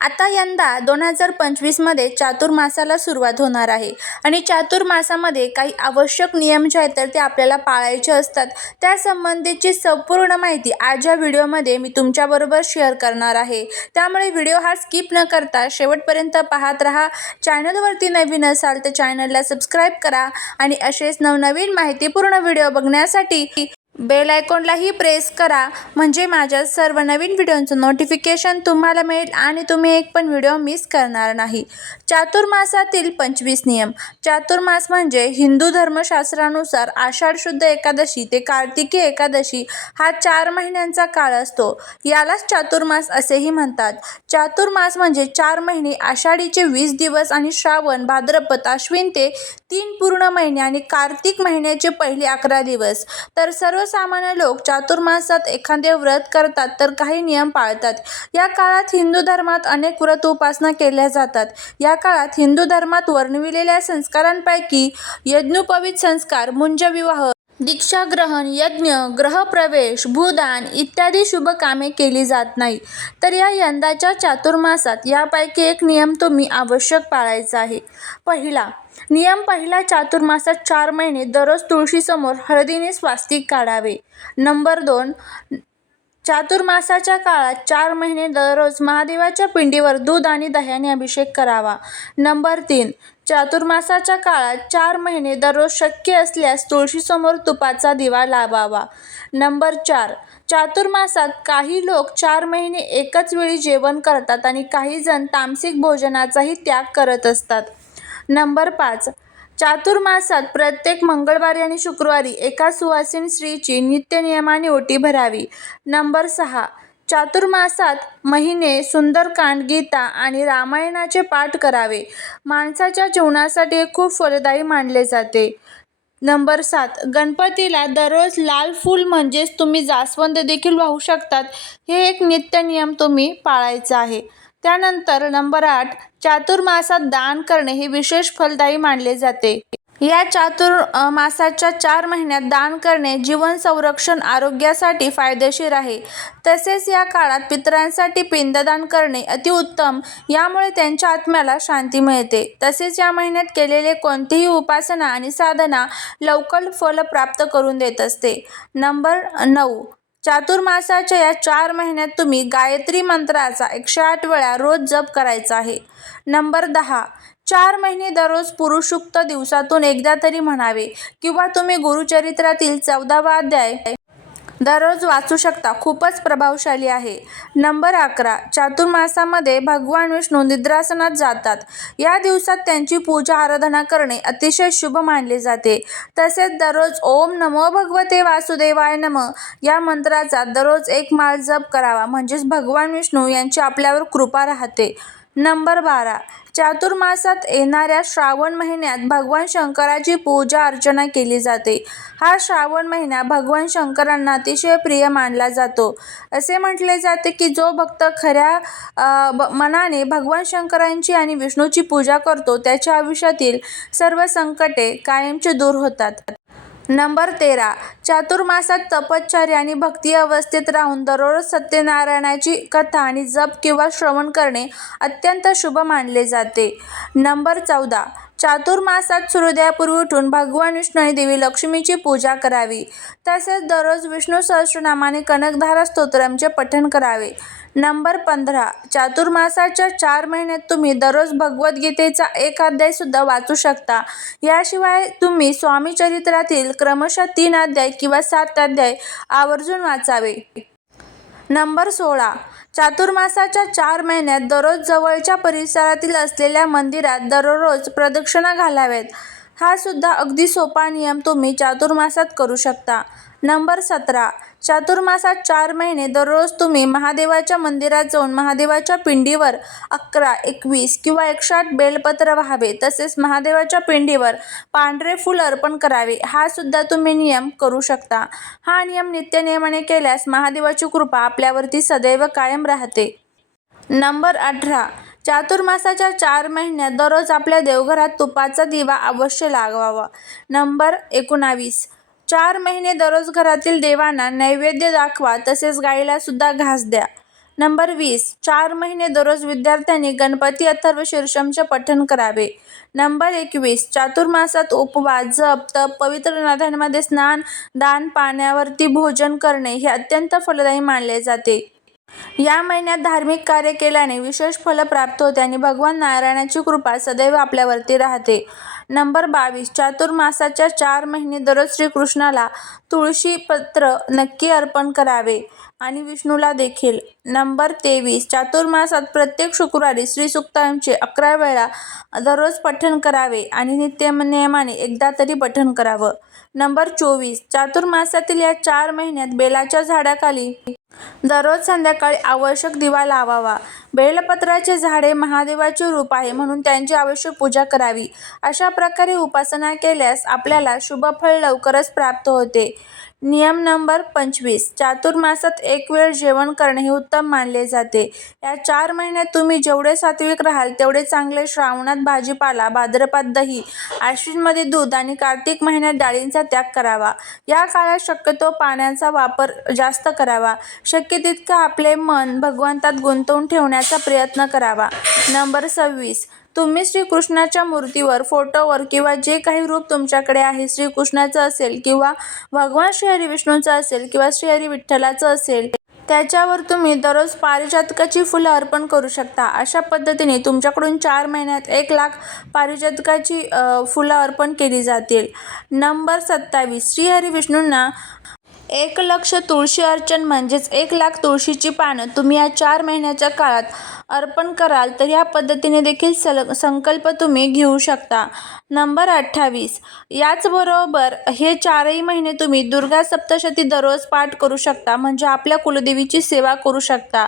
आता यंदा दोन हजार पंचवीसमध्ये चातुर्मासाला सुरुवात होणार आहे. आणि चातुर्मासामध्ये काही आवश्यक नियम जे आहेत तर ते आपल्याला पाळायचे असतात. त्या संबंधीची संपूर्ण माहिती आज या व्हिडिओमध्ये मी तुमच्याबरोबर शेअर करणार आहे. त्यामुळे व्हिडिओ हा स्किप न करता शेवटपर्यंत पाहत राहा. चॅनलवरती नवीन असाल तर चॅनलला सबस्क्राईब करा. आणि असेच नवनवीन माहितीपूर्ण व्हिडिओ बघण्यासाठी बेल आयकॉनलाही प्रेस करा. म्हणजे माझ्या सर्व नवीन व्हिडिओंचं नोटिफिकेशन तुम्हाला मिळेल आणि तुम्ही एक पण व्हिडिओ मिस करणार नाही. चातुर्मासातील पंचवीस नियम. चातुर्मास म्हणजे हिंदू धर्मशास्त्रानुसार आषाढ शुद्ध एकादशी ते कार्तिकी एकादशी हा चार महिन्यांचा काळ असतो. यालाच चातुर्मास असेही म्हणतात. चातुर्मास म्हणजे चार महिने आषाढीचे वीस दिवस आणि श्रावण भाद्रपद अश्विन ते तीन पूर्ण महिने आणि कार्तिक महिन्याचे पहिले अकरा दिवस. तर सर्व सर्वसामान्य लोक चातुर्मासात एखादे व्रत करतात तर काही नियम पाळतात. या काळात हिंदू धर्मात अनेक व्रत उपासना केल्या जातात. या काळात हिंदू धर्मात वर्णविलेल्या संस्कारांपैकी यज्ञोपवित संस्कार मुंजविवाह दीक्षाग्रहण यज्ञ ग्रहप्रवेश भूदान इत्यादी शुभ कामे केली जात नाही. तर या यंदाच्या चातुर्मासात यापैकी एक नियम तुम्ही आवश्यक पाळायचा आहे. पहिला नियम पहिला चातुर्मासात चार महिने दररोज तुळशीसमोर हळदीने स्वास्तिक काढावे. नंबर दोन चातुर्मासाच्या काळात चार महिने दररोज महादेवाच्या पिंडीवर दूध आणि दह्याने अभिषेक करावा. नंबर तीन चातुर्मासाच्या काळात चार महिने दररोज शक्य असल्यास तुळशीसमोर तुपाचा दिवा लावावा. नंबर चार. चातुर्मासात काही लोक चार महिने एकच वेळी जेवण करतात आणि काही जण तामसिक भोजनाचाही त्याग करत असतात. नंबर पाच. चातुर्मासात प्रत्येक मंगळवारी आणि शुक्रवारी एका सुवासिन स्त्रीची नित्यनियमाने ओटी भरावी. नंबर सहा. चातुर्मासात महिने सुंदरकांड गीता आणि रामायणाचे पाठ करावे. माणसाच्या जीवनासाठी खूप फलदायी मानले जाते. नंबर सात. गणपतीला दररोज लाल फूल म्हणजेच तुम्ही जास्वंद देखील वाहू शकतात. हे एक नित्य नियम तुम्ही पाळायचा आहे. त्यानंतर नंबर आठ. चातुर्मासात दान करणे हे विशेष फलदायी मानले जाते. या चातुर मासाच्या चार महिन्यात दान करणे जीवन संरक्षण आरोग्यासाठी फायदेशीर आहे. तसेच या काळात पितरांसाठी पिंडदान करणे अतिउत्तम यामुळे त्यांच्या आत्म्याला शांती मिळते. तसेच या महिन्यात केलेले कोणतीही उपासना आणि साधना लवकर फल प्राप्त करून देत असते. नंबर नऊ. चातुर्मासाच्या या चार महिन्यात तुम्ही गायत्री मंत्राचा एकशे आठ वेळा रोज जप करायचा आहे. नंबर दहा. चार महिने दररोज पुरुषुक्त दिवसातून एकदा तरी म्हणावे किंवा तुम्ही गुरुचरित्रातील चौदावा अध्याय दररोज वाचू शकता. खूपच प्रभावशाली आहे. नंबर अकरा. चातुर्मासामध्ये भगवान विष्णू निद्रासनात जातात. या दिवसात त्यांची पूजा आराधना करणे अतिशय शुभ मानले जाते. तसेच दररोज ओम नमो भगवते वासुदेवाय नम या मंत्राचा दररोज एक माळ जप करावा. म्हणजेच भगवान विष्णू यांची आपल्यावर कृपा राहते. नंबर बारा. चातुर्मासात येणाऱ्या श्रावण महिन्यात भगवान शंकराची पूजा अर्चना केली जाते. हा श्रावण महिना भगवान शंकरांना अतिशय प्रिय मानला जातो. असे म्हटले जाते की जो भक्त खऱ्या मनाने भगवान शंकरांची आणि विष्णूची पूजा करतो त्याच्या आयुष्यातील सर्व संकटे कायमचे दूर होतात. नंबर तेरा. चातुर्मासात तपश्चर्या आणि भक्ती अवस्थेत राहून दररोज सत्यनारायणाची कथा आणि जप किंवा श्रवण करणे अत्यंत शुभ मानले जाते. नंबर चौदा. चातुर्मासात सूर्योदयापूर्वी उठून भगवान विष्णू आणि देवी लक्ष्मीची पूजा करावी. तसेच दररोज विष्णू सहस्रनामाने कनकधारा स्तोत्रमचे पठण करावे. नंबर पंधरा. चातुर्मासाच्या चार महिन्यात तुम्ही दररोज भगवद्गीतेचा एक अध्यायसुद्धा वाचू शकता. याशिवाय तुम्ही स्वामी चरित्रातील क्रमशः तीन अध्याय किंवा सात अध्याय आवर्जून वाचावे. नंबर सोळा. चातुर्मासाच्या चार महिन्यात दररोज जवळच्या परिसरातील असलेल्या मंदिरात दररोज प्रदक्षिणा घालाव्यात हा सुद्धा अगदी सोपा नियम तुम्ही चातुर्मासात करू शकता. नंबर सतरा. चातुर्मासात चार महिने दररोज तुम्ही महादेवाच्या मंदिरात जाऊन महादेवाच्या पिंडीवर अकरा एकवीस किंवा एकशे आठ बेलपत्र व्हावे. तसेच महादेवाच्या पिंडीवर पांढरे फूल अर्पण करावे. हा सुद्धा तुम्ही नियम करू शकता. हा नियम नित्यनियमाने केल्यास महादेवाची कृपा आपल्यावरती सदैव कायम राहते. नंबर अठरा. चातुर्मासाच्या चार महिन्यात दररोज आपल्या देवघरात तुपाचा दिवा अवश्य लागवावा नंबर एकोणावीस. चार महिने दररोज घरातील देवांना नैवेद्य दाखवा तसेच गाईला सुद्धा घास द्या. नंबर वीस चार महिने दररोज विद्यार्थ्यांनी गणपती अथर्व शीर्षमचे पठण करावे. नंबर एकवीस चातुर्मासात उपवास जप तप पवित्र नद्यांमध्ये स्नान दान पाण्यावरती भोजन करणे हे अत्यंत फलदायी मानले जाते. या महिन्यात धार्मिक कार्य केल्याने विशेष फल प्राप्त होते आणि भगवान नारायणाची कृपा सदैव आपल्यावरती राहते. नंबर बावीस. चातुर्मासाच्या चार महिने दररोज श्रीकृष्णाला तुळशी पत्र नक्की अर्पण करावे आणि विष्णूला देखील. नंबर तेवीस. चातुर्मासात प्रत्येक शुक्रवारी श्रीसुक्तांचे अकरा वेळा दररोज पठण करावे आणि नित्य नियमाने एकदा तरी पठण करावं. नंबर चोवीस. चातुर्मासातील या चार महिन्यात बेलाच्या झाडाखाली दररोज संध्याकाळी आवश्यक दिवा लावावा. बेलपत्राचे झाडे महादेवाचे रूप आहे म्हणून त्यांची आवश्यक पूजा करावी. अशा प्रकारे उपासना केल्यास आपल्याला शुभफळ लवकरच प्राप्त होते. नियम नंबर पंचवीस. चातुर्मासात एक वेळ जेवण करणे हे उत्तम मानले जाते. या चार महिन्यात तुम्ही जेवढे सात्विक राहाल तेवढे चांगले श्रावणात भाजीपाला भाद्रपात दही आश्विनमध्ये दूध आणि कार्तिक महिन्यात डाळींचा त्याग करावा. या काळात शक्यतो पाण्याचा वापर जास्त करावा. शक्य तितकं आपले मन भगवंतात गुंतवून ठेवण्याचा प्रयत्न करावा. नंबर सव्वीस. तुम्ही श्रीकृष्णाच्या मूर्तीवर फोटोवर किंवा जे काही रूप तुमच्याकडे आहे श्रीकृष्णाचं असेल किंवा भगवान श्रीहरी विष्णूंचं असेल किंवा श्रीहरी विठ्ठलाचं असेल त्याच्यावर तुम्ही दररोज पारिजातकाची फुलं अर्पण करू शकता. अशा पद्धतीने तुमच्याकडून चार महिन्यात एक लाख पारिजातकाची फुलं अर्पण केली जातील. नंबर सत्तावीस. श्रीहरी विष्णूंना एक लक्ष तुळशी अर्चन म्हणजेच एक लाख तुळशीची पानं तुम्ही या चार महिन्याच्या काळात अर्पण कराल तर या पद्धतीने देखील सल संकल्प तुम्ही घेऊ शकता. नंबर अठ्ठावीस. याचबरोबर हे चारही महिने तुम्ही दुर्गा सप्तशती दररोज पाठ करू शकता म्हणजे आपल्या कुलदेवीची सेवा करू शकता.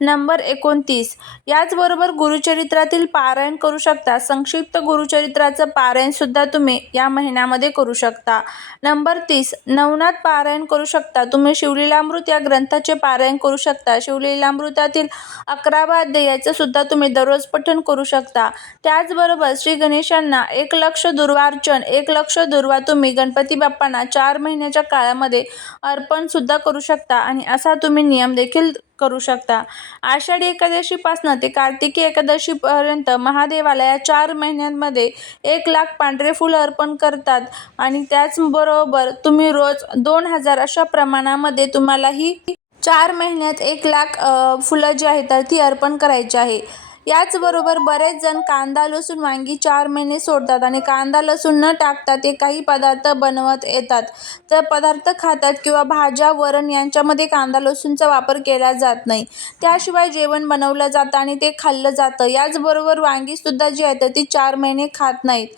नंबर एकोणतीस. याचबरोबर गुरुचरित्रातील पारायण करू शकता. संक्षिप्त गुरुचरित्राचं पारायणसुद्धा तुम्ही या महिन्यामध्ये करू शकता. नंबर तीस. नवनाथ पारायण करू शकता. तुम्ही शिवलीलामृत या ग्रंथाचे पारायण करू शकता. शिवलीलामृतातील अकरावा अध्यायाचं सुद्धा तुम्ही दररोज पठण करू शकता. त्याचबरोबर श्री गणेशांना एक लक्ष दुर्वार्चन एक लक्ष दुर्वा तुम्ही गणपती बाप्पांना चार महिन्याच्या काळामध्ये अर्पणसुद्धा करू शकता. आणि असा तुम्ही नियम देखील करू शकता. आषाढी एकादशीपासनं ते कार्तिकी एकादशीपर्यंत महादेवाला या चार महिन्यांमध्ये एक लाख पांढरे फुलं अर्पण करतात. आणि त्याचबरोबर तुम्ही रोज दोन हजार अशा प्रमाणामध्ये तुम्हालाही चार महिन्यात एक लाख फुलं जी आहेत तर ती अर्पण करायची आहे. याचबरोबर बरेच जण कांदा लसूण वांगी चार महिने सोडतात आणि कांदा लसूण न टाकता ते काही पदार्थ बनवत येतात. तर पदार्थ खातात किंवा भाज्या वरण यांच्यामध्ये कांदा लसूणचा वापर केला जात नाही. त्याशिवाय जेवण बनवलं जातं आणि ते खाल्लं जातं. याचबरोबर वांगीसुद्धा जी आहेत तर ती चार महिने खात नाहीत.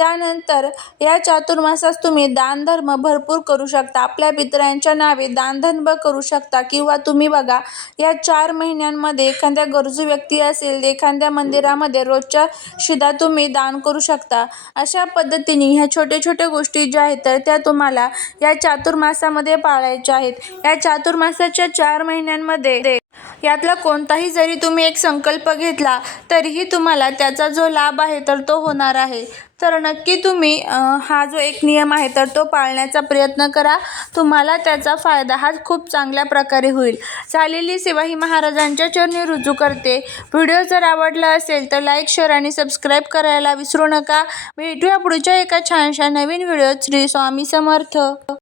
त्यानंतर या चातुर्मासास तुम्ही दानधर्म भरपूर करू शकता. आपल्या पितरांच्या नावे दानधर्म करू शकता. किंवा तुम्ही बघा या चार महिन्यांमध्ये एखाद्या गरजू व्यक्ती असेल एखाद्या मंदिरामध्ये रोजच्या शिदा तुम्ही दान करू शकता. अशा पद्धतीने ह्या छोट्या छोट्या गोष्टी ज्या आहेत तर त्या तुम्हाला या चातुर्मासामध्ये पाळायच्या आहेत. या चातुर्मासाच्या चार महिन्यांमध्ये यातला कोणताही जरी तुम्ही एक संकल्प घेतला तरीही तुम्हाला त्याचा जो लाभ आहे तर तो होणार आहे. तर नक्की तुम्ही हा जो एक नियम आहे तर तो पाळण्याचा प्रयत्न करा. तुम्हाला त्याचा फायदा हा खूप चांगल्या प्रकारे होईल. झालेली सेवा ही महाराजांच्या चरणी रुजू करते. व्हिडिओ जर आवडला असेल तर लाईक शेअर आणि सबस्क्राईब करायला विसरू नका. भेटूया पुढच्या एका छानशा नवीन व्हिडिओत. श्री स्वामी समर्थ.